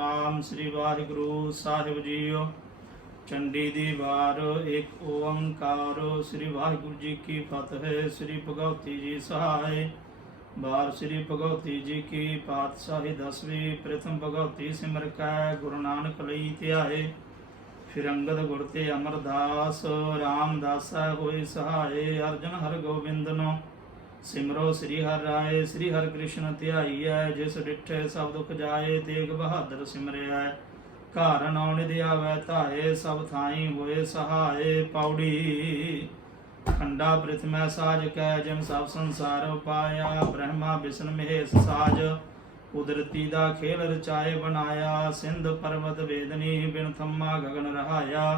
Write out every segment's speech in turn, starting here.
सतनाम श्री वाहिगुरु साहिब जीओ। चंडी दी वार एक ओंकार। श्री वाहिगुरु जी की फतह। श्री भगवती जी सहाय। बार श्री भगवती जी की पातशाही 10वीं। प्रथम भगवती सिमर कै गुरु नानक लई ध्याए। फिर अंगद गुर ते अमरदास। रामदासा होए सहाय। अर्जन हर गोबिंद नो सिमरो श्री हर राय। श्री हर कृष्ण ध्याईऐ। जिस डिठे सब दुख जाए। तेग बहादुर सिमरिया। घर नौ निधि आवै धाए। सब थाई होए सहाय। पौड़ी खंडा पृथ्वी साज कै। जिम सब संसार पाया। ब्रह्मा विष्णु महेश साज। कुदरती दा खेल रचाए बनाया। सिंध पर्वत वेदनी बिन थम्मा गगन रहाया।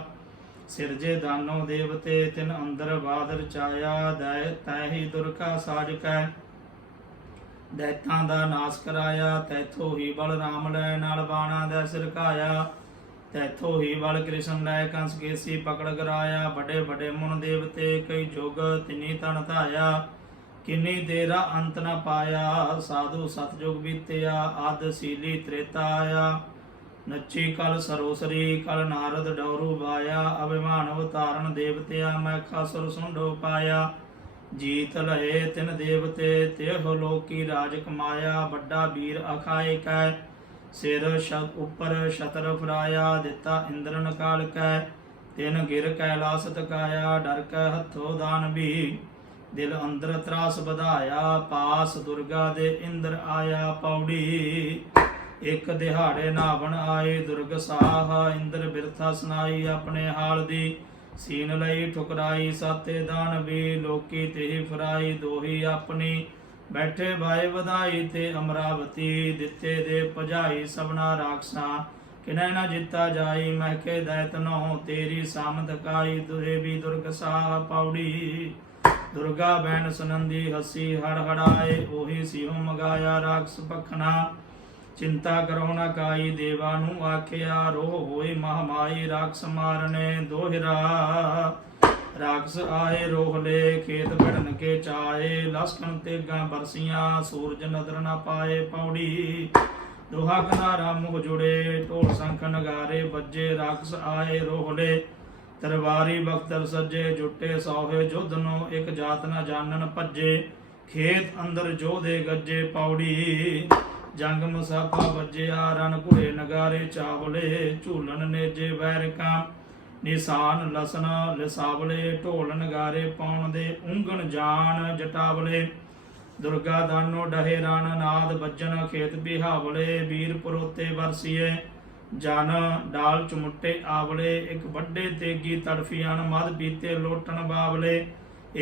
सिरजे दानो देवते तिन अंदर बाद रचाया। तैही दुर्गा साज कै दैतां दा नाश कराया। तैथों ही बल राम लै नाल बाणा दै सिरकाया। तैथों ही बल कृष्ण लै कंस केसी पकड़ कराया। बड़े बड़े मुन देवते कई जुग तिनी तन धाया। किन्नी तेरा अंत न पाया। साधु सतयुग बीतिया। आद सीली त्रेता आया। नच्ची कल सरोसरी कल नारद डौरू बाया। अभिमान अवतारण देवतिया मैं खासुर सुंडो पाया। जीत लहे तिन देवते तेह लोकी राज कमाया। बड़ा वीर अखाए कै सिर उपर छतर फराया। दिता इंद्र नकाल कै तिन गिर कैलास तकाया। डर कै हथों दान भी दिल अंदर त्रास बधाया। पास दुर्गा दे इंद्र आया। पौड़ी एक दिहाड़े नावन आए। दुर्ग साह इंद्र बिरथा सुनाई। अपने हाल दी सीन लई ठुकराई। साते दान भी लोकी तेही फराई। दोही अपनी बैठे बाए वधाई। ते अमरावती दिते दे भजाई। सबना राखसा किनै न जिता जाई। महके दैत नौ तेरी सामत काई। दुहे भी दुर्ग साह पौड़ी दुर्गा बैन सुनंदी हसी हड़ हड़ाए। ओही सिंह मगाया राखस पखना। चिंता करो न काई। देवा नू आखिया रोह होई महामाई। राखस मारने दोहरा राखस आए रोहले। खेत बढ़न के चाए। लस्कन तेगा बरसियां सूरज नदर न पाए। पौड़ी दोहा किनारा मुह जुड़े। ढोल शंख नगारे बज्जे। राखस आए रोहले तरवारी बख्तर सज्जे। जुटे सौहे जुध नो एक जात न जानन भज्जे। खेत अंदर जोधे गज्जे। पौड़ी जंग मुसाफा बज्जिया। रन घुड़े नगारे चावले। झूलन नेजे बैरका निशान लसन लिसावले। ढोल नगारे पाउण दे ऊंगण जान जटावले। दुर्गा दानो डहे रण नाद बज्जन खेत बिहावले। वीर पुरोते बरसीए जन डाल चुमुट्टे आवले। एक बड्डे तेगी तड़फियान मद पीते लोटन बावले।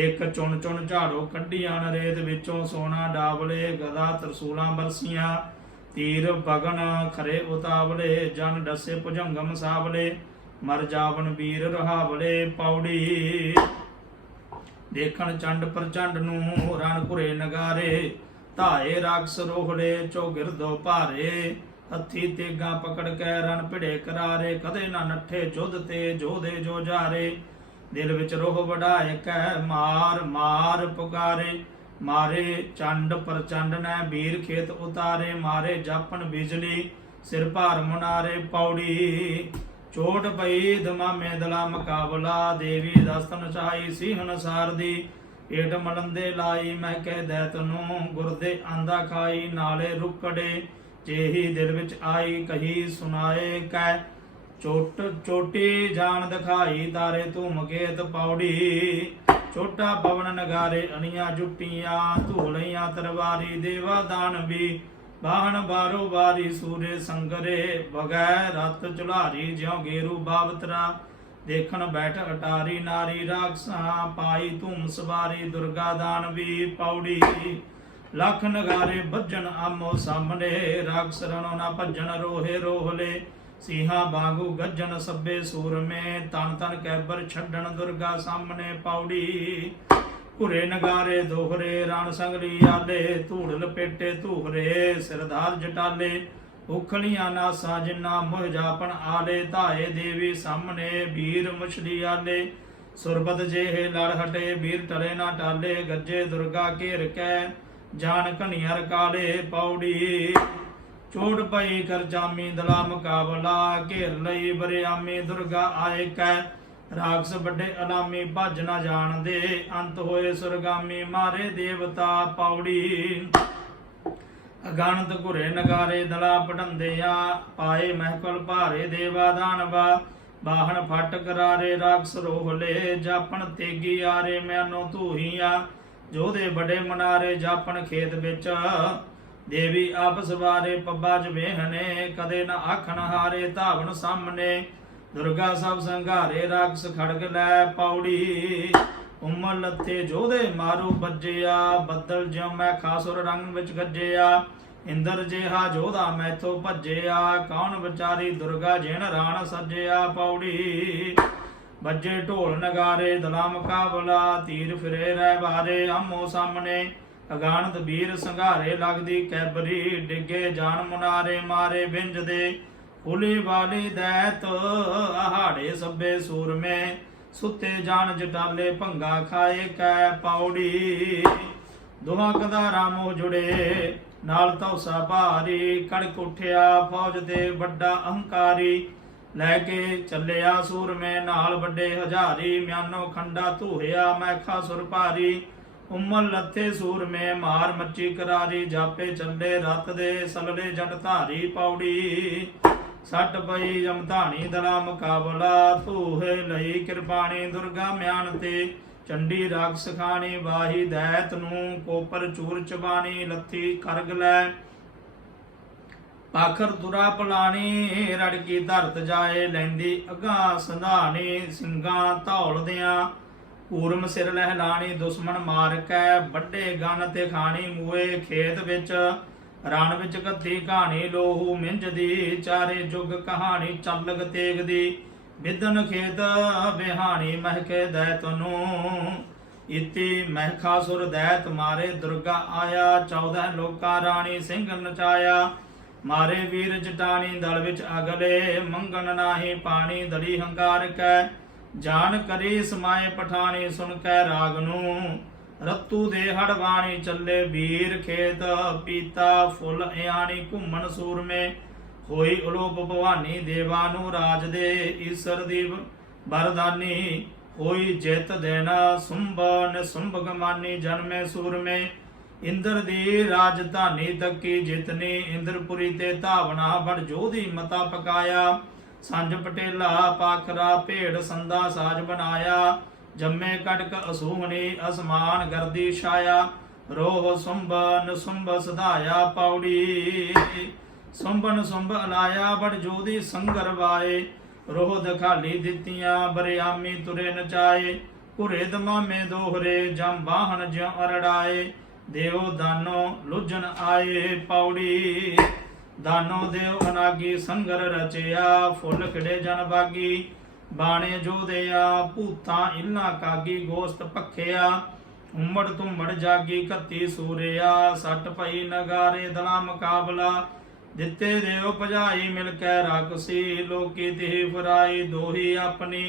एक चुन चुन झाड़ो कड्डियान रेत विचों सोना डावले। गदा तरसूलां बरसियां तीर बगन खरे उतावले। जन डसे भुजंगम सावले मर जावन वीर रहावले। पौड़ी देखण चंड प्रचंड नू रण घुरे नगारे। धाए राखस रोहले चौगिर दो भारे। हथी तेगा पकड़ कै रण भिड़े करारे। कदे ना नठे जुध ते जोधे जो जारे। दिल विच रोह वढ़ाए कै मार मार पुकारे। मारे चंड प्रचंड नै वीर खेत उतारे। मारे जापन बिजली सिर भार मुनारे। पौड़ी चोट पई दमामे दला मुकाबला। देवी दस्तन चाई सिंहन सारदी। पेट मलंदे लाई महके दैत नू गुरदे आंदा खाई। नाले रुकड़े जेही दिल विच आई कही सुनाए कै। चोटी जान दिखाई तारे धूम केत। पौड़ी छोटा पवन नगारे अनिया जुटियां। धूलियां तरवारी देवा दान भी बाहन बारो बारी। सूरे संगरे बगै रत चुलारी। ज्यों गेरू बावतरा देखन बैठ अटारी। नारी राखसा पाई धूम सवारी। दुर्गा दान भी पौड़ी लख नगारे भजन आमो सामने। राखस रणो ना भजन रोहे रोहले। सिंहा बांगू गज्जन सब्बे सूर में। तन तन कैबर छड्डन दुर्गा सामने। पौड़ी घुरे नगारे दोहरे रण संगली आले। धूड़ लपेटे धूहरे सिरधार जटाले। उखलियां नासा जिन्ना मोह जापन आले। धाए देवी सामने वीर मुछली आले। सुरबत जेहे लड़ हटे वीर टले ना टाले। गज्जे दुर्गा घेर कै जान घनियर काले। पौड़ी चोट पई कर जामी दला मुकाबला, घेर लई बरियामी दुर्गा आए कै, राक्षस बड़े अलामी भज न जान दे, अंत होए सुरगामी मारे देवता पौड़ी। अगणत घुरे नगारे दला पढ़ंदिया, पाए महफल भारे देवा दानवा, बाहन फट करारे राक्षस रोहले, जापन तेगी आरे मैनो धूहिया, जोधे बड़े मनारे जापन खेत बिच, देवी आप सवारे पब्बा च बेहने, कदे न आखन हारे धावन सामने, दुर्गा सब संघारे राक्षस खड़ग लै पौड़ी। उमर लथे जोधे मारू बज्जिया, बदल ज्यों मैं खासुर रंग विच गज्जिया, इंद्र जिहा जोधा मैथों भज्जिया, कौन विचारी दुर्गा जिन राण सज्जिया पौड़ी। बज्जे ढोल नगारे दला मुकाबला, तीर फिरे रै बारे आमो सामने, अगानत वीर संघारे लगदी कैबरी, डिगे जान मुनारे मारे बिंज दे, फुली वाली दैत आहाड़े सभे सूरमे, सुते जान जटाले भंगा खाए कै पौड़ी। दुहा कदारा मोह जुड़े नाल तौसा भारी, कड़क उठिया फौज ते वड्डा अहंकारी, लैके चलिया सूरमे नाल वड्डे हजारी, म्यानो खंडा धूहिया मैखा सुर भारी, उमर लथे सूरमे मार मची करारी, जापे चले रत दे सगले जट धारी पौड़ी। सट पई जमधानी दला मुकाबला, धूहे लई किरपाणी दुर्गा म्यान ते, चंडी राक्षस खानी वाही दैत नूं, कोपर चूर चबानी लथी करग लै, पाखर तुरा पलानी रड़की धरत जाए, लैंदी अगा संधानी ਸਿੰਘਾਂ ਧੌਲਦਿਆਂ, कूरम सिर लहलानी दुश्मन मार कै, ਵੱਡੇ ਗਨ ਤੇ ਖਾਣੀ ਮੂਏ ਖੇਤ ਵਿੱਚ, रण विच कत्ती कहानी लोहू मिंजदी, चारे जुग कहानी चलग तेगदी, बिदन खेत बिहानी महके दैत नूं, इति महखासुर दैत मारे दुर्गा आया, 14 लोका रानी सिंह नचाया, मारे वीर जटानी दल विच अगले, मंगन नाही पानी दली हंकार कै, जान करी समाए पठानी सुन कै राग नूं, रत्तू दे हड़वाणी चले वीर खेत, पीता फुल इयाणी घूमन सूरमे, होई उलोप भवानी देवानु राज दे, ईसर दी वरदानी होई जित देना, सुंभ निसुंभ गमानी जन्मे सूरमे, इंद्र दी राजधानी तकी जितनी, इंद्रपुरी ते धावना बड़ जोधी मता पकाया, संज पटेला पाखरा भेड़ संदा साज बनाया, जम्मे कटक असूहनी असमान गर्दी छाया, रोह सुंभ नसुंभ सधाया पौड़ी। सुंभ नसुंभ अलाया बड़ जोधी संगर वाए, रोह दखाली दित्तियां बरियामी तुरे नचाए, घुरे दमामे दोहरे जम बाहन ज्यों अरड़ाए, देव दानो लुझन आए पौड़ी। दानो देव अनागी संगर रचिया, फुल खिड़े जन बागी, बाणे जोधिया भूतां इल्ला कागी, गोस्त पखिया उमड़ तुमड़ जागी, कत्ती सूरिया सट पई नगारे दला मुकाबला, दिते देव भजाई मिलकै राक्षसी, लोकी तिह फुराई दोही अपनी,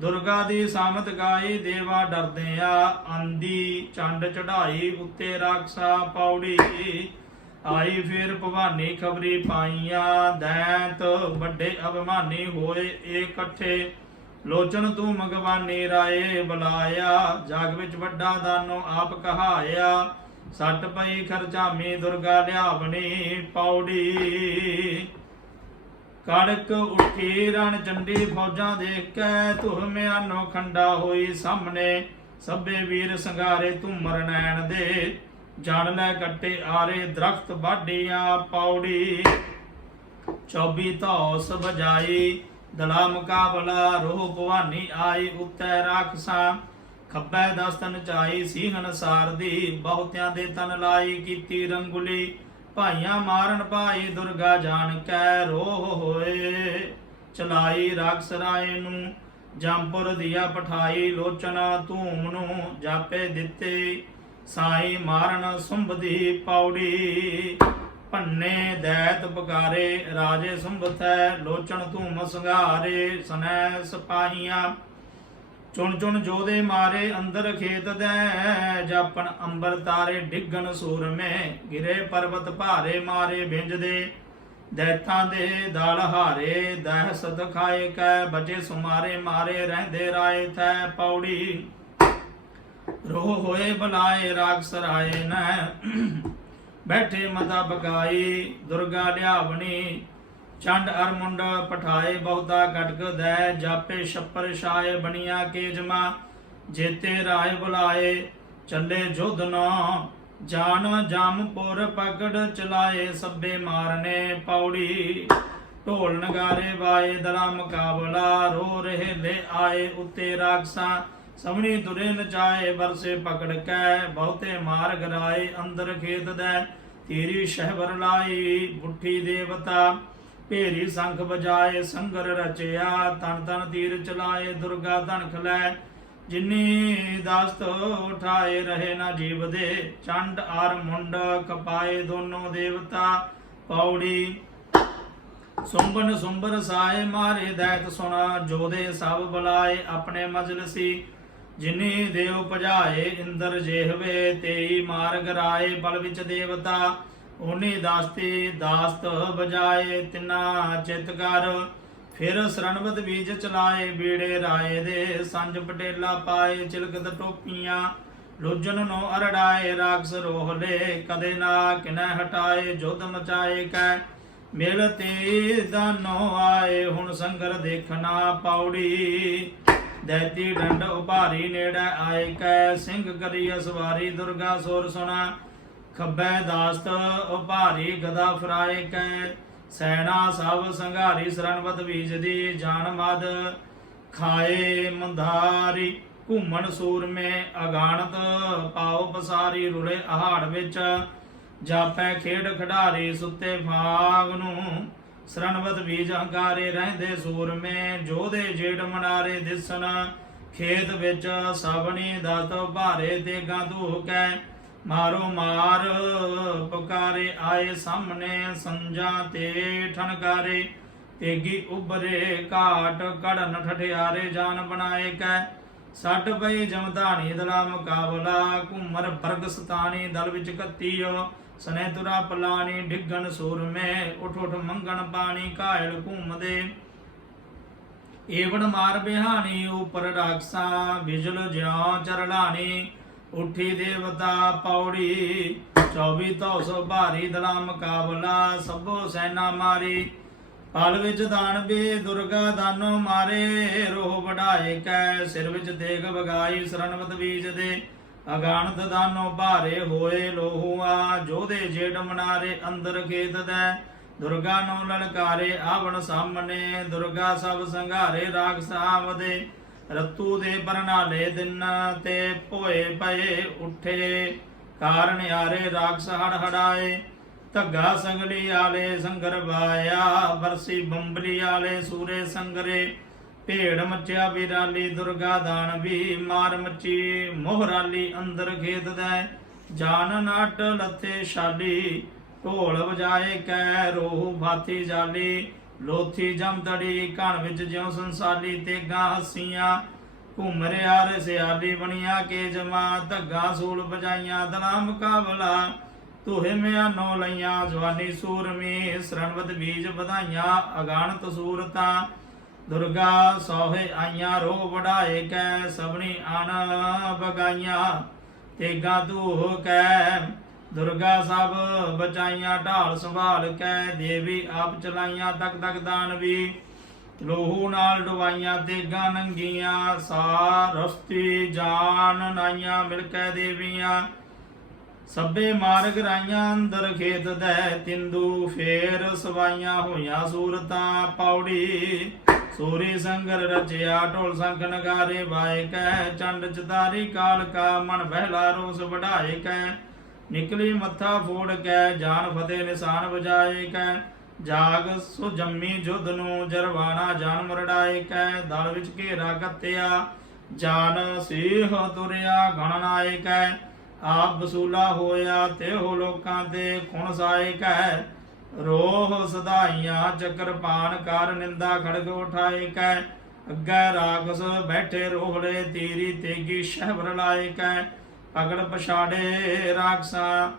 दुर्गा दी सामत गाई देवा डरदिया, आंदी चंड चढ़ाई उत्ते राक्षसा पौड़ी। आई फिर भवानी खबरी पाईया, दैत बड़े अभिमानी होए इकट्ठे, लोचन तू मगवानी राए बुलाया, जग विच वड्डा दानो आप कहाया, सट पई खरचामी दुर्गा लियावनी पौड़ी। कड़क उठी रण चंडी फौजां देख कै, धुर म्यानो खंडा होई सामने, सभे वीर संघारे धूमर नैन दे, जान लै कट्टे आरे दरख्त बाढ़िया पौड़ी। 24 धौस बजाई दला मुकाबला, रोह भवानी आई उत्ते राखसा, खब्बे दस्तन चाई सीहन सारदी, बहुत्यां दे तन लाई कीती रंगुली, भाइयां मारन भाई दुर्गा जान कै, रोह होए चलाई राखस राय नूं, जमपुर दिया पठाई लोचन धूम नूं, जापे दिते साई मारन सुंभ दी पौड़ी। भन्ने दैत पकारे राजे सुंभ थै, लोचन धूम संघारे सनै सिपाहियां, चुन चुन जोधे मारे अंदर खेत दै, जापन अंबर तारे डिगन सूर में, गिरे पर्वत भारे मारे बिंज दे, ਦੈਤਾਂ ਦੇ ਦਲ ਹਾਰੇ ਦਹਿਸ਼ਤ ਖਾਏ ਕੈ ਬਚੇ ਸੁਮਾਰੇ ਮਾਰੇ ਰਹਿੰਦੇ ਰਾਏ ਥੈ ਪੌੜੀ ਰੋਹ ਹੋਏ ਬੁਲਾਏ ਰਾਖਸ ਰਾਏ ਨੈ ਬੈਠੇ ਮਤਾ ਬਗਾਈ ਦੁਰਗਾ ਲਿਆਵਣੀ ਚੰਡ ਅਰ ਮੁੰਡ ਪਠਾਏ ਬਹੁਤਾ ਕਟਕ ਦੈ ਜਾਪੇ ਛੱਪਰ ਛਾਏ ਬਣੀਆਂ ਕੇ ਜਮਾ ਜੇਤੇ ਰਾਏ ਬੁਲਾਏ ਚੱਲੇ ਜੁਧ ਨੋ ਜਾਨ ਜਾਮਪੁਰ ਪਕੜ ਚਲਾਏ ਸੱਬੇ ਮਾਰਨੇ ਪੌੜੀ ਢੋਲ ਨਗਾਰੇ ਵਾਏ ਦਲਾ ਮੁਕਾਬਲਾ ਰੋ ਰਹੇ ਲੈ ਆਏ ਉੱਤੇ ਰਾਖਸਾਂ ਸਭਨੀ ਤੁਰੇ ਨਚਾਏ ਬਰਸੇ ਪਕੜ ਕੈ ਬਹੁਤੇ ਮਾਰ ਗਰਾਏ ਅੰਦਰ ਖੇਤ ਦੈ ਤੇਰੀ ਸ਼ਹਿਬਰ ਲਾਈ ਬੁੱਠੀ ਦੇਵਤਾ ਭੇਰੀ ਸੰਖ ਬਜਾਏ ਸੰਗਰ ਰਚਿਆ ਤਨ ਤਨ ਤੀਰ ਚਲਾਏ ਦੁਰਗਾ ਧਨਖ ਲੈ ਜਿਨੀ ਦਸਤ ਉਠਾਏ ਰਹੇ ਨਾ ਜੀਵ ਦੇ ਚੰਡ ਆਰ ਮੁੰਡ ਕਪਾਏ ਦੋਨੋਂ ਦੇਵਤਾ ਪੌੜੀ ਸੁੰਬਨ ਸੁੰਬਰ ਸਾਏ ਮਾਰੇ ਦੈਤ ਸੁਣਾ ਜੋਦੇ ਸਭ ਬੁਲਾਏ ਆਪਣੇ ਮਜਲਸੀ ਜਿਨੀ ਦੇਵ ਭਜਾਏ ਇੰਦਰ ਜਿਹਵੇ ਤੇਈ ਮਾਰ ਗਰਾਏ ਬਲ ਵਿੱਚ ਦੇਵਤਾ ਉਹਨੇ ਦਾਸਤੀ ਦਾਸਤ ਬਜਾਏ ਤਿਨਾ ਚਿਤ ਕਰ ਫਿਰ ਸਰਣਵਤ ਬੀਜ ਚਲਾਏ ਬੀੜੇ ਰਾਏ ਦੇ ਸੰਜ ਪਟੇਲਾ ਪਾਏ ਚਿਲਕਤ ਟੋਪੀਆਂ ਲੋਜਨ ਨੂੰ ਅਰੜਾਏ ਰਾਖਸ ਰੋਹਲੇ ਕਦੇ ਨਾ ਕਿਨੈ ਹਟਾਏ ਜੁਧ ਮਚਾਏ ਕੈ ਮਿਲ ਤੇ ਦਾਨੋ ਆਏ ਹੁਣ ਸੰਗਰ ਦੇਖਣਾ ਪੌੜੀ ਦੈਤੀ ਡੰਡ ਉਭਾਰੀ ਨੇੜੇ ਆਏ ਕੈ ਸਿੰਘ ਕਰੀ ਅਸਵਾਰੀ ਦੁਰਗਾ ਸੁਰ ਸੁਣਾ ਖੱਬੈ ਦਾਸਤ ਉਭਾਰੀ ਗਦਾ ਫਰਾਏ ਕੈ ਸੈਨਾ ਸਭ ਸੰਘਾਰੀ ਸਰਨਵਤ ਬੀਜਦੀ ਜਾਨ ਮਦ ਖਾਏ ਮੰਧਾਰੀ ਘੁੰਮਣ ਸੂਰਮੇ ਅਗਾਣਤ ਪਾਉ ਪਸਾਰੀ ਰੁਲੇ ਆਹਾੜ ਵਿੱਚ ਜਾਪੈ ਖੇਡ ਖਿਡਾਰੀ ਸੁੱਤੇ ਫਾਗ ਨੂੰ ਸਰਨਵਤ ਬੀਜ ਹੰਕਾਰੇ ਰਹਿੰਦੇ ਸੂਰਮੇ ਜੋਧੇ ਜੇੜ ਮਨਾਰੇ ਦਿਸਣ ਖੇਤ ਵਿੱਚ ਸਭਨੀ ਦਸਤ ਭਾਰੇ ਤੇ ਗਾਂਧੂ ਕੈ ਮਾਰੋ ਮਾਰ ਪੁਕਾਰੇ ਆਏ ਸਾਹਮਣੇ ਸੰਜਾਂ ਤੇ ਠਨਕਾਰੇ ਤੇਗੀ ਉਬਰੇ ਘਾਟ ਕੜਨ ਠਠਿਆਰੇ ਜਾਨ ਬਣਾਏ ਕੈ ਸੱਟ ਪਈ ਜਮਧਾਣੀ ਦਲਾ ਮੁਕਾਬਲਾ ਘੁੰਮਰ ਬਰਗ ਸਤਾਣੀ ਦਲ ਵਿੱਚ ਕੱਤੀਓ ਸਨੇ ਤੁਰਾ ਪਲਾਣੀ ਡਿੱਗਣ ਸੂਰਮੇ ਉਠ ਉਠ ਮੰਗਣ ਪਾਣੀ ਘਾਇਲ ਘੁੰਮਦੇ ਏਵੜ ਮਾਰ ਬਿਹਾਨੀ ਉਪਰ ਰਾਖਸਾਂ ਬਿਜਲ ਜਿਉ ਚਰਲਾਣੀ ਉਠੀ ਦੇਵਤਾ ਪੌੜੀ 2400 ਭਾਰੀ ਦਲਾ ਮੁਕਾਬਲਾ ਸਭੋ ਸੈਨਾ ਮਾਰੀ ਪਲ ਵਿੱਚ ਦਾਨਵੇ ਦੁਰਗਾ ਦਾਨੋ ਮਾਰੇ ਰੋਹ ਵਢਾਏ ਕੈ ਸਿਰ ਵਿੱਚ ਦੇਗ ਵਗਾਈ ਸਰਨਵਤ ਬੀਜ ਦੇ ਅਗਾਣਤ ਦਾਨੋ ਭਾਰੇ ਹੋਏ ਲੋਹੁਆ ਜੋਧੇ ਜੇੜ ਮਨਾਰੇ ਅੰਦਰ ਖੇਤ ਦੈ ਦੁਰਗਾ ਨੂੰ ਲਲਕਾਰੇ ਆਵਣ ਸਾਹਮਣੇ ਦੁਰਗਾ ਸਭ ਸੰਘਾਰੇ ਰਾਖਸ ਆਵਦੇ ਰਤੂ ਦੇ ਬਰਨਾਲੇ ਦਿਨ ਤੇ ਭੋਏ ਪਏ ਉੱਠੇ ਕਾਰਨ ਆਰੇ ਰਾਖਸ ਹੜ ਹੜਾਏ ਧੱਗਾ ਸੰਗਲੀ ਆਲੇ ਸੰਗਰ ਵਾਇਆ ਬਰਸੀ ਬੰਬਲੀ ਆਲੇ ਸੂਰੇ ਸੰਗਰੇ ਭੇੜ ਮੱਚਿਆ ਵਿਰਾਲੀ ਦੁਰਗਾ ਦਾਨਵੀ ਮਾਰ ਮੱਚੀ ਮੋਹਰਾਲੀ ਅੰਦਰ ਖੇਤ ਦੈ ਜਾਨ ਨਟ ਲੱਥੇ ਸ਼ਾਲੀ ਢੋਲ ਵਜਾਏ ਕੈ ਰੋਹ ਭਾਤੀ ਜਾਲੀ ਲੋਥੀ ਜਮਦੜੀ ਘਣ ਵਿੱਚ ਜਿਉ ਸੰਸਾਲੀ ਤੇਗਾ ਹੱਸੀਆਂ ਘੁੰਮ ਰਿਆ ਰਸਿਆਲੀ ਬਣੀਆਂ ਕੇ ਜਮਾ ਧੱਗਾ ਸੂਲ ਬਜਾਈਆਂ ਦਲਾ ਮੁਕਾਬਲਾ ਤੁਹੇ ਮਿਆ ਨੌ ਲਈਆਂ ਜਵਾਨੀ ਸੂਰਮੀ ਸਰਨਵਤ ਬੀਜ ਵਧਾਈਆਂ ਅਗਾਣਤ ਸੂਰਤਾਂ ਦੁਰਗਾ ਸੋਹੇ ਆਈਆਂ ਰੋ ਵਢਾਏ ਕੈ ਸਭਨੀ ਆਨ ਬਗਾਈਆਂ ਤੇਗਾ ਧੂਹ ਕੈ ਦੁਰਗਾ ਸਭ ਬਚਾਈਆਂ ਢਾਲ ਸੰਭਾਲ ਕੈ ਦੇਵੀ ਆਪ ਚਲਾਈਆਂ ਤਕ ਤਕ ਦਾਨਵੀ ਲੋਹੂ ਨਾਲ ਡੁਵਾਈਆਂ ਤੇਗਾ ਨੰਗੀਆਂ ਸਾਰਸਤੀ ਜਾਨ ਨਾਈਆਂ ਮਿਲ ਕੈ ਦੇਵੀਆਂ ਸਭੇ ਮਾਰਗ ਰਾਈਆਂ ਅੰਦਰ ਖੇਤ ਦੈ ਤਿੰਦੂ ਫੇਰ ਸਵਾਈਆਂ ਹੋਈਆਂ ਸੂਰਤਾਂ ਪੌੜੀ ਸੂਰੀ ਸੰਗਰ ਰਚਿਆ ਢੋਲ ਸੰਖ ਨਗਾਰੇ ਵਾਏ ਕੈ ਚੰਡ ਚਤਾਰੀ ਕਾਲ ਕਾ ਮਨ ਬਹਿਲਾ ਰੋਸ ਵਢਾਏ ਕੈ ਨਿਕਲੀ ਮੱਥਾ ਫੋੜ ਕੈ ਜਾਨ ਫਤਿਹ ਨਿਸ਼ਾਨ ਵਜਾਏ ਕੈ ਜਾਗ ਸੋ ਜੰਮੀ ਜੁਧ ਨੂੰ ਜਰਵਾਣਾ ਜਾਨ ਮਰੜਾਏ ਕੈ ਦਲ ਵਿੱਚ ਘੇਰਾ ਕੱਤਿਆ ਜਾਨ ਸੀਹ ਤੁਰਿਆ ਗਣਨਾਏ ਕੈ ਆਪ ਵਸੂਲਾ ਹੋਇਆ ਤੇ ਹੋ ਲੋਕਾਂ ਤੇ ਖੁਣ ਸਾਏ ਕੈ ਰੋਹ ਸਦਾਈਆਂ ਚੱਕਰਪਾਨ ਕਰ ਨਿੰਦਾ ਖੜਗ ਉਠਾਏ ਕੈ ਅੱਗੇ ਰਾਖਸ ਬੈਠੇ ਰੋਹਲੇ ਤੀਰੀ ਤੇਗੀ ਸ਼ਹਿਬਰ ਲਾਏ ਕੈ ਪਗੜ ਪਛਾੜੇ ਰਾਖਸਾਂ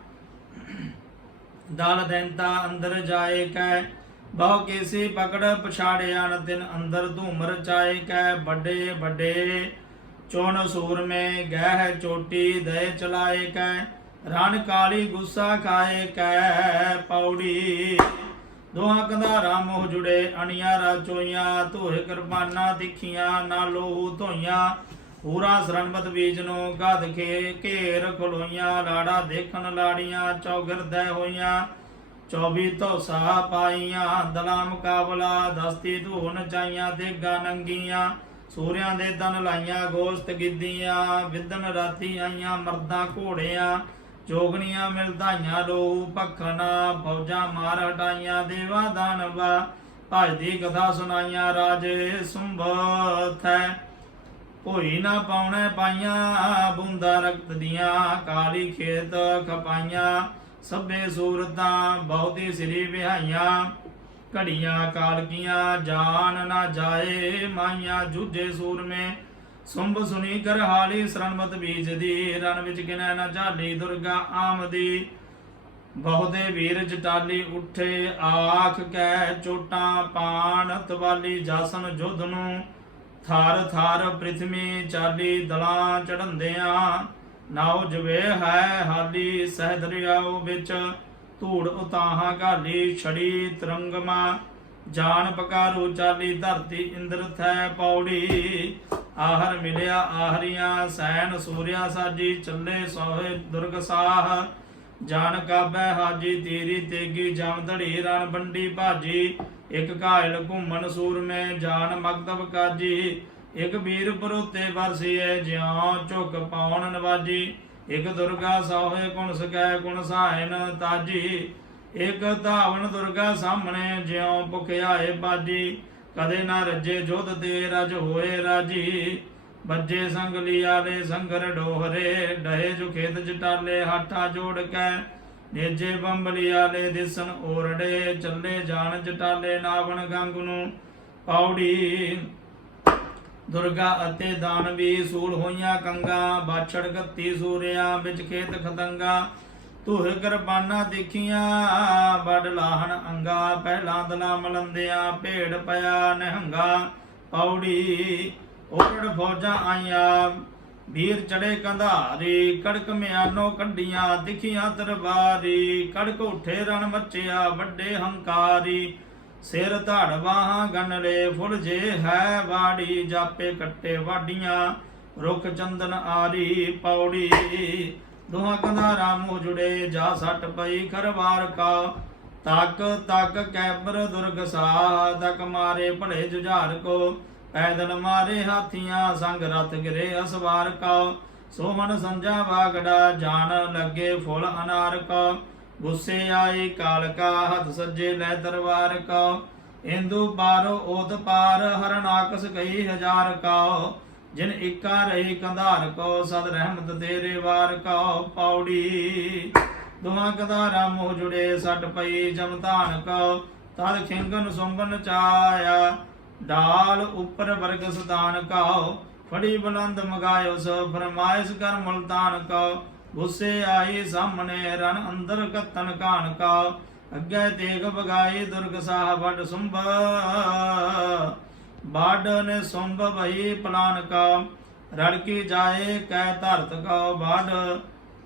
ਦਲ ਦੈਂਤਾ ਅੰਦਰ ਜਾਏ ਕੈ ਬਹੁ ਕੇਸੀ ਪਕੜ ਪਛਾੜਿਆਨ ਤਿਨ ਅੰਦਰ ਧੂਮ ਰਚਾਏ ਕੈ ਵੱਡੇ ਵੱਡੇ ਚੋਣ ਸੂਰ ਮੇ ਗਹਿ ਚੋਟੀ ਦਏ ਚਲਾਏ ਕੈ ਰਣ ਕਾਲੀ ਗੁੱਸਾ ਖਾਏ ਕੈ ਪੌੜੀ ਦੋਹਾਂ ਕੰਧਾਰਾਂ ਮੋਹ ਜੁੜੇ ਅਣੀਆਂ ਰਾਚੋਈਆਂ ਧੋਏ ਕਿਰਪਾਨਾਂ ਤਿੱਖੀਆਂ ਨਾ ਲੋਹੂ ਧੋਈਆਂ ਪੂਰਾ ਸਰਨਬਤ ਬੀਜ ਨੂੰ ਗਦ ਖੇ ਘੇਰ ਖਲੋਈਆਂ ਲਾੜਾ ਦੇਖਣ ਲਾੜੀਆਂ ਚੌਗਿਰਦੈ ਹੋਈਆਂ 24 ਧੌਸਾ ਪਾਈਆਂ ਦਲਾ ਮੁਕਾਬਲਾ ਦਸਤੀ ਧੂਨ ਚਾਈਆਂ ਦੇਗਾ ਨੰਗੀਆਂ ਸੂਰਿਆਂ ਦੇ ਦਨ ਲਾਈਆਂ ਗੋਸ਼ਤ ਗਿੱਦੀਆਂ ਵਿਦਨ ਰਾਤੀ ਆਈਆਂ ਮਰਦਾਂ ਘੋੜਿਆਂ ਜੋਗਣੀਆਂ ਮਿਲਦਾਈਆਂ ਲੋਹੂ ਭਖਣਾ ਫੌਜਾਂ ਮਾਰ ਹਟਾਈਆਂ ਦੇਵਾ ਦਾਨਵਾ ਭਜਦੀ ਕਥਾ ਸੁਣਾਈਆਂ ਰਾਜੇ ਸੁੰਭਥੈ ਕੋਈ ਨਾ ਪਾਉਣੇ ਪਾਈਆਂ ਬੂੰਦਾ ਰਕਤ ਦੀਆਂ ਕਾਲੀ ਖੇਤ ਖਪਾਈਆਂ ਸਭੇ ਸੂਰਤਾਂ ਬਹੁਤੀ ਸ੍ਰੀ ਵਿਹਾਈਆਂ ਘੜੀਆਂ ਕਾਲਕੀਆਂ ਜਾਨ ਨਾ ਜਾਏ ਮਾਈਆਂ ਜੂਝੇ ਸੂਰਮੇ ਸੁੰਭ ਸੁਣੀ ਕਰ ਹਾਲੀ ਸਰਨਮਤ ਬੀਜ ਦੀ ਰਨ ਵਿੱਚ ਗਿਣੈ ਨਾ ਝਾਲੀ ਦੁਰਗਾ ਆਮਦੀ ਬਹੁਤੇ ਵੀਰ ਜਟਾਲੀ ਉੱਠੇ ਆਖ ਕੈ ਚੋਟਾਂ ਪਾਣ ਤਵਾਲੀ ਜਾਸਨ ਜੁਧ ਨੂੰ ਥਾਰ ਥਾਰ ਪ੍ਰਿਥਵੀ ਚਾਲੀ ਦਲਾਂ ਚੜੰਦਿਆਂ ਨਾਉ ਜਵੇ ਹੈ ਹਾਲੀ ਸਹਿ ਦਰਿਆਉ ਵਿੱਚ ਧੂੜ ਉਤਾਹਾਂ ਘਾਲੀ ਛੜੀ ਤਰੰਗਮਾ ਜਾਨ ਪਕਾਰੂ ਚਾਲੀ ਧਰਤੀ ਇੰਦਰ ਥੈ ਪੌੜੀ ਆਹਰ ਮਿਲਿਆ ਆਹਰੀਆਂ ਸੈਨ ਸੂਰਿਆ ਸਾਜੀ ਚੱਲੇ ਸੋਹੇ ਦੁਰਗ ਸਾਹ ਜਾਨ ਕਾਬੈ ਹਾਜੀ ਤੀਰੀ ਤੇਗੀ ਜਮ ਧੜੀ ਰਣ ਬੰਡੀ ਭਾਜੀ ਇਕ ਘਾਇਲ ਘੁੰਮਣ ਸੂਰਮੇ ਜਾਨ ਮਗਦਬ ਕਾਜੀ ਇਕ ਵੀਰ ਪਰੋਤੇ ਵਰਸੀਏ ਜਿਉ ਝੁਕ ਪਾਉਣ ਨਵਾਜੀ ਇਕ ਦੁਰਗਾ ਸੋਹੇ ਗੁਣ ਸਕੈ ਗੁਣ ਸਾਇਨ ਤਾਜੀ ਇਕ ਧਾਵਨ ਦੁਰਗਾ ਸਾਹਮਣੇ ਜਿਉ ਭੁਖਿਆਏ ਬਾਜੀ ਕਦੇ ਨਾ ਰੱਜੇ ਜੁਧ ਤੇ ਰਜ ਹੋਏ ਰਾਜੀ ਬੱਜੇ ਸੰਗ ਲਿਆਲੇ ਸੰਗਰ ਡੋਹਰੇ ਡਹੇ ਜੋ ਖੇਤ ਜਟਾਲੇ ਹਾਠਾ ਜੋੜ ਕੈ ਨੇਜੇ ਬੰਬਲੀਆਲੇ ਦਿਸਨ ਓਰੜੇ ਚੱਲੇ ਜਾਣ ਜਟਾਲੇ ਨਾਵਣ ਗੰਗ ਨੂੰ ਪੌੜੀ ਦੁਰਗਾ ਅਤੇ ਦਾਨਵੀ ਸੂਲ ਹੋਈਆਂ ਕੰਗਾ ਬਾਛੜ ਗੱਤੀ ਸੂਰਿਆਂ ਵਿੱਚ ਖੇਤ ਖਤੰਗਾ ਧੂਹ ਕਿਰਪਾਨਾਂ ਦੇਖੀਆਂ ਵੱਡ ਲਾਹਣ ਅੰਗਾ ਪਹਿਲਾਂ ਦਲਾ ਮਲੰਦਿਆਂ ਭੇੜ ਪਿਆ ਨਿਹੰਗਾ ਪੌੜੀ ਓਰੜ ਫੌਜਾਂ ਆਈਆਂ ਵੀਰ ਚੜੇ ਕੰਧਾਰੀ ਕੜਕ ਮਿਆਨੋ ਕੱਢੀਆਂ ਦਿਖੀਆਂ ਤਰਵਾਰੀ ਕੜਕ ਉੱਠੇ ਰਣ ਮੱਚਿਆ ਵੱਡੇ ਹੰਕਾਰੀ ਸਿਰ ਧੜ ਬਾਹਾਂ ਗੰਨਲੇ ਫੁੱਲ ਜੇ ਹੈ ਵਾੜੀ ਜਾਪੇ ਕੱਟੇ ਵਾਡੀਆਂ ਰੁੱਖ ਚੰਦਨ ਆਰੀ ਪੌੜੀ ਦੋਹਾਂ ਕੰਧਾਰਾਂ ਮੂੰਹ ਜੁੜੇ ਜਾ ਸੱਟ ਪਈ ਖਰਵਾਰ ਕਾ ਤੱਕ ਤੱਕ ਕੈਬਰ ਦੁਰਗ ਸਾਹ ਤੱਕ ਮਾਰੇ ਭਲੇ ਜੁਝਾਰ ਕੋ ਪੈਦਲ ਮਾਰੇ ਹਾਥੀਆਂ ਸੰਗ ਰਥ ਗਿਰੇ ਅਸਵਾਰ ਕਾ ਸੋਹਣ ਸੰਜਾ ਵਾਗੜਾ ਜਾਣ ਲੱਗੇ ਫੁੱਲ ਅਨਾਰ ਕਾ ਗੁੱਸੇ ਆਈ ਕਾਲਕਾ ਹੱਥ ਸੱਜੇ ਲੈ ਦਰਬਾਰ ਕਾ ਇੰਦੂ ਪਾਰੋ ਓਤ ਪਾਰ ਹਰਨਾਕਸ ਕਈ ਹਜ਼ਾਰ ਕਾ ਜਿਨ ਇਕਾ ਰਹੀ ਕੰਧਾਰ ਕੋ ਸਦ ਰਹਿਮਤ ਤੇਰੇ ਵਾਰ ਕਾ ਪੌੜੀ ਦੋਹਾਂ ਕੰਧਾਰਾਂ ਮੋਹ ਜੁੜੇ ਸੱਟ ਪਈ ਜਮਧਾਨ ਕਾ ਤਦ ਖਿੰਗਨ ਸੁੰਬਨ ਚਾਇਆ ਡਾਲ ਉੱਪਰ ਵਰਗ ਸਦਾਨ ਕਾਉ ਫੜੀ ਬੁਲੰਦ ਮਗਾਇਓ ਸੋ ਫਰਮਾਇਸ਼ ਕਰ ਮੁਲਤਾਨ ਕਾਉ ਗੁੱਸੇ ਆਈ ਸਾਹਮਣੇ ਰਨ ਅੰਦਰ ਕਤਨ ਕਾਨ ਕਾਉ ਅੱਗੇ ਤੇਗ ਬਗਾਈ ਦੁਰਗ ਸਾਹ ਵੱਡ ਸੁੰਭ ਬਾਡ ਨੇ ਸੁੰਭ ਭਈ ਪਲਾਨ ਕਾ ਰੜਕੀ ਜਾਏ ਕੈ ਧਰਤ ਕਾ ਬਾਡ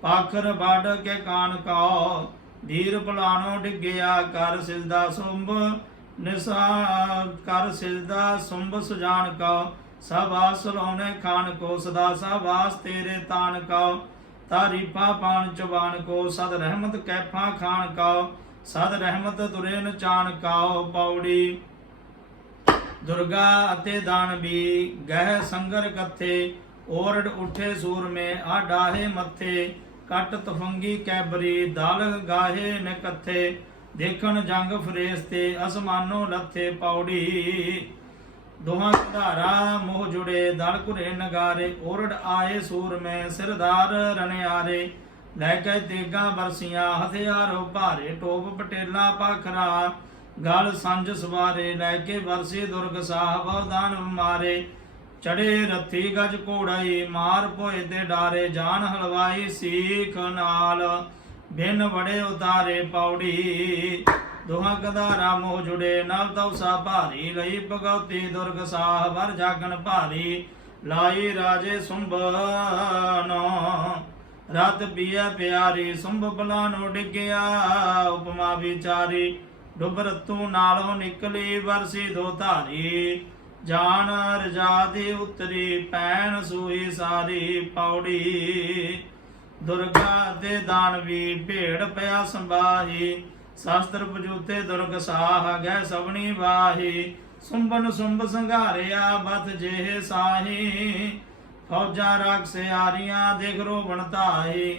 ਪਾਖਰ ਬਾਡ ਕੇ ਕਾਨ ਕਾ ਧੀਰ ਪਲਾਨੋ ਡਿੱਗਿਆ ਕਰ ਸਿਜਦਾ ਸੁੰਭ ਨਿਸਾ ਕਰ ਸਿਜਦਾ ਸੁੰਭ ਸੁਜਾਨ ਕਾ ਸਭ ਆਸ ਲੋਨੇ ਖਾਨ ਕੋ ਸਦਾ ਸਭ ਆਸ ਤੇਰੇ ਤਾਨ ਕਾ ਤਾਰੀਫਾ ਪਾਨ ਚਬਾਨ ਕੋ ਸਦ ਰਹਿਮਤ ਕੈਫਾ ਖਾਨ ਕਾ ਸਦ ਰਹਿਮਤ ਤੁਰੇ ਨਚਾਨ ਕਾਉ ਪੌੜੀ ਦੁਰਗਾ ਅਤੇ ਦਾਨਵੀ ਗਹਿ ਸੰਗਰ ਕੱਥੇ ਓਰੜ ਉੱਠੇ ਸੂਰਮੇ ਆ ਡਾਹੇ ਮੱਥੇ ਕੱਟ ਤਫੰਗੀ ਕੈਬਰੀ ਦਲ ਗਾਹੇ ਨਕੱਥੇ ਦੇਖਣ ਜੰਗ ਫਰੇਸਤੇ ਅਸਮਾਨੋ ਲੱਥੇ ਪੌੜੀ ਦੋਹਾਂ ਧਾਰਾ ਮੋਹ ਜੁੜੇ ਦਲ ਘੁਰੇ ਨਗਾਰੇ ਓਰੜ ਆਏ ਸੂਰਮੇ ਸਿਰਦਾਰ ਰਣਿਆਰੇ ਲੈ ਕੇ ਤੇਗਾ ਬਰਸੀਆਂ ਹਥਿਆਰੋ ਭਾਰੇ ਟੋਪ ਪਟੇਲਾ ਪਾਖਰਾ ਗਲ ਸੰਜ ਸਵਾਰੇ ਲੈ ਕੇ ਵਰਸੀ ਦੁਰਗ ਸਾਹਿਬ ਦਾਨ ਮਾਰੇ ਚੜੇ ਰੱਥੀ ਗਜ ਘੋੜਾਈ ਮਾਰ ਭੋਏ ਤੇ ਡਾਰੇ ਜਾਨ ਹਲਵਾਈ ਸੀਖ ਨਾਲ ਬਿਨ ਬੜੇ ਉਤਾਰੇ ਪੌੜੀ ਦੋਹਾਂ ਗਦਾਰਾ ਮੋਹ ਜੁੜੇ ਨਾਲ ਤਉ ਸਾ ਭਾਰੀ ਲਈ ਭਗਉਤੀ ਦੁਰਗ ਸਾਹ ਵਰ ਜਾਗਣ ਭਾਰੀ ਲਾਈ ਰਾਜੇ ਸੁੰਭਨੋ ਰਤ ਪੀਐ ਪਿਆਰੀ ਸੁੰਭ ਬਲਾਨੋ ਡਿੱਗਿਆ ਉਪਮਾ ਵਿਚਾਰੀ ਡੁੱਬ ਰਤੂ ਨਾਲੋਂ ਨਿਕਲੀ ਵਰਸੀ ਦੋ ਧਾਰੀ ਜਾਨ ਰਜਾ ਦੀ ਉਤਰੀ ਪੈਣ ਸੂਈ ਸਾਰੀ ਪੌੜੀ ਦੁਰਗਾ ਦੇ ਦਾਨਵੀ ਭੇੜ ਪਿਆ ਸੰਭਾਹੀ ਸ਼ਾਸਤਰ ਪਜੂਤੇ ਦੁਰਗ ਸਾਹ ਗੈ ਸਭਨੀ ਵਾਹੀ ਸੁੰਬਨ ਸੁੰਬ ਸੰਘਾਰਿਆ ਬਤ ਜਿਹੇ ਸਾਹੀ ਫੌਜਾਂ ਰਾਖਸ ਆਰੀਆਂ ਦੇਖ ਰੋਵਣ ਧਾਈ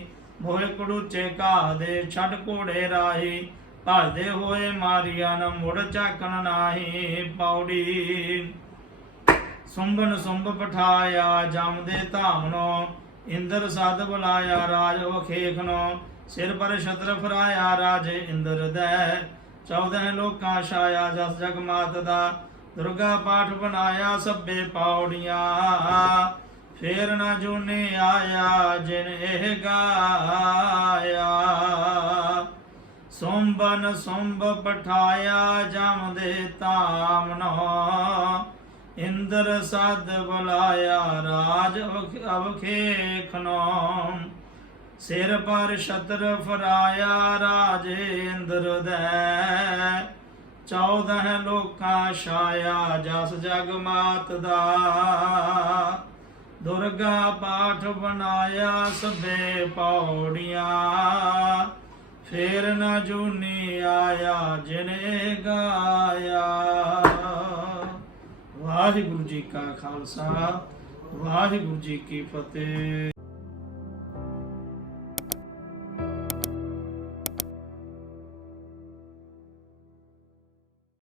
ਹੋਏ ਕੜੂਚੇ ਘਾਹ ਦੇ ਛੱਡ ਘੋੜੇ ਰਾਹੀ ਭਜਦੇ ਹੋਏ ਮਾਰੀਆਂ ਨ ਮੁੜ ਝਾਕਣ ਨਾਹੀ ਪੌੜੀ ਸੁੰਬਨ ਸੁੰਬ ਪਠਾਇਆ ਜਮ ਦੇ ਧਾਮਨੋ ਇੰਦਰ ਸਦ ਬੁਲਾਇਆ ਰਾਜ ਵਖੇਖਨੋ ਸਿਰ ਪਰ ਛਤਰ ਫਰਾਇਆ ਰਾਜੇ ਇੰਦਰ ਦੈ 14 ਲੋਕਾਂ ਛਾਇਆ ਜਸ ਜਗ ਮਾਤ ਦਾ ਦੁਰਗਾ ਪਾਠ ਬਣਾਇਆ ਸਭੇ ਪੌੜੀਆਂ ਫੇਰ ਨਾ ਜੂਨੇ ਆਇਆ ਜਿਨ ਇਹ ਗਾਇਆ ਸੁੰਬਨ ਸੁੰਬ ਪਠਾਇਆ ਜਮ ਦੇ ਧਾਮਨੋ ਇੰਦਰ ਸਦ ਬੁਲਾਇਆ ਰਾਜ ਅਵਖੇਖਨੋ ਸਿਰ ਪਰ ਛਤਰ ਫਰਾਇਆ ਰਾਜੇ ਇੰਦਰ ਦੈ 14 ਲੋਕਾਂ ਛਾਇਆ ਜਸ ਜਗ ਮਾਤ ਦਾ ਦੁਰਗਾ ਪਾਠ ਬਣਾਇਆ ਸਭੇ ਪੌੜੀਆਂ ਫੇਰ ਨਾ ਜੂਨੀ ਆਇਆ ਜਿਨੇ ਗਾਇਆ। ਵਾਹਿਗੁਰੂ ਜੀ ਕਾ ਖਾਲਸਾ ਵਾਹਿਗੁਰੂ ਜੀ ਕੀ ਫਤਿਹ।